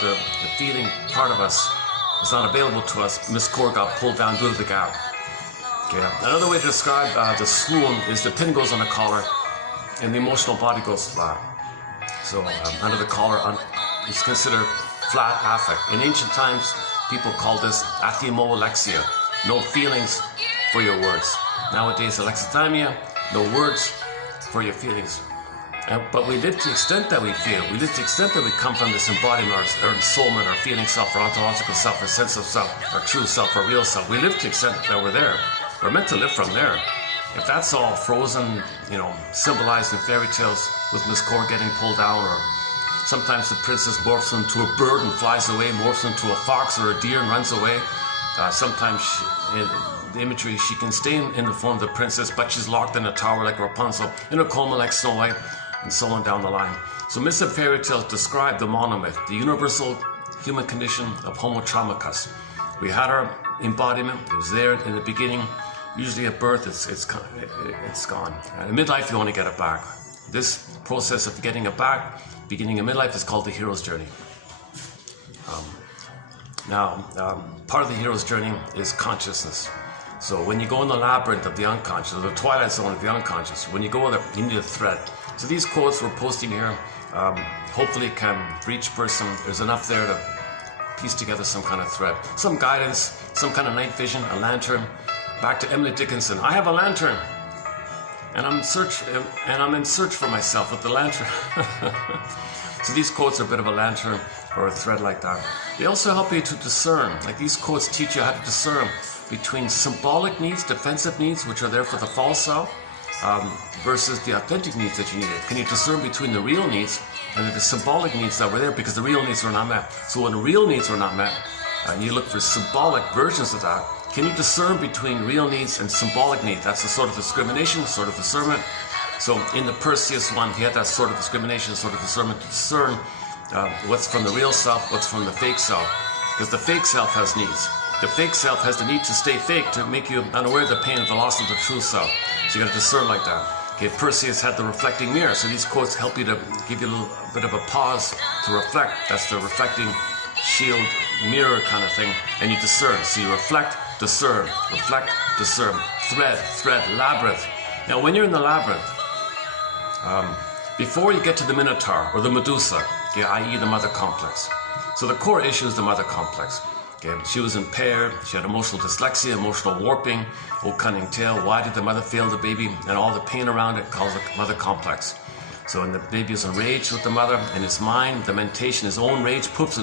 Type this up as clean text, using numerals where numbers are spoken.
the feeling part of us is not available to us. Miss Core got pulled down due to the gap. Okay. Another way to describe the swoon is the pin goes on the collar and the emotional body goes flat. So under the collar is considered flat affect. In ancient times, people called this athemo-alexia, no feelings for your words. Nowadays, alexithymia, no words for your feelings. But we live to the extent that we feel. We live to the extent that we come from this embodiment, our ensoulment, our feeling self, our ontological self, our sense of self, our true self, our real self. We live to the extent that we're there. We're meant to live from there. If that's all frozen, symbolized in fairy tales with Miss Core getting pulled down, or sometimes the princess morphs into a bird and flies away, morphs into a fox or a deer and runs away. Sometimes in the imagery, she can stay in the form of the princess, but she's locked in a tower like Rapunzel, in a coma like Snow White, and so on down the line. So myths and fairy tales describe the monomyth, the universal human condition of Homo traumacus. We had our embodiment, it was there in the beginning. Usually at birth, it's gone. In midlife, you want to get it back. This process of getting it back, beginning in midlife, is called the hero's journey. Part of the hero's journey is consciousness. So when you go in the labyrinth of the unconscious, or the twilight zone of the unconscious, when you go there, you need a thread. So these quotes we're posting here, hopefully for each person, there's enough there to piece together some kind of thread. Some guidance, some kind of night vision, a lantern. Back to Emily Dickinson, I have a lantern, and I'm in search for myself with the lantern. So these quotes are a bit of a lantern or a thread like that. They also help you to discern, like these quotes teach you how to discern between symbolic needs, defensive needs, which are there for the false self, versus the authentic needs that you needed. Can you discern between the real needs and the symbolic needs that were there because the real needs were not met? So when the real needs were not met, and you look for symbolic versions of that, can you discern between real needs and symbolic needs? That's a sort of discrimination, sort of discernment. So in the Perseus one, he had that sort of discrimination, sort of discernment to discern what's from the real self, what's from the fake self. Because the fake self has needs. The fake self has the need to stay fake to make you unaware of the pain of the loss of the true self. So you got to discern like that. Okay, Perseus had the reflecting mirror. So these quotes help you to give you a little bit of a pause to reflect. That's the reflecting shield mirror kind of thing. And you discern. So you reflect, discern, reflect, discern, thread, labyrinth. Now when you're in the labyrinth, before you get to the Minotaur or the Medusa, okay, i.e. the mother complex. So the core issue is the mother complex. Okay, she was impaired, she had emotional dyslexia, emotional warping, oh cunning tale, why did the mother fail the baby, and all the pain around it calls it mother complex. So when the baby is enraged with the mother, in his mind, the mentation, his own rage puts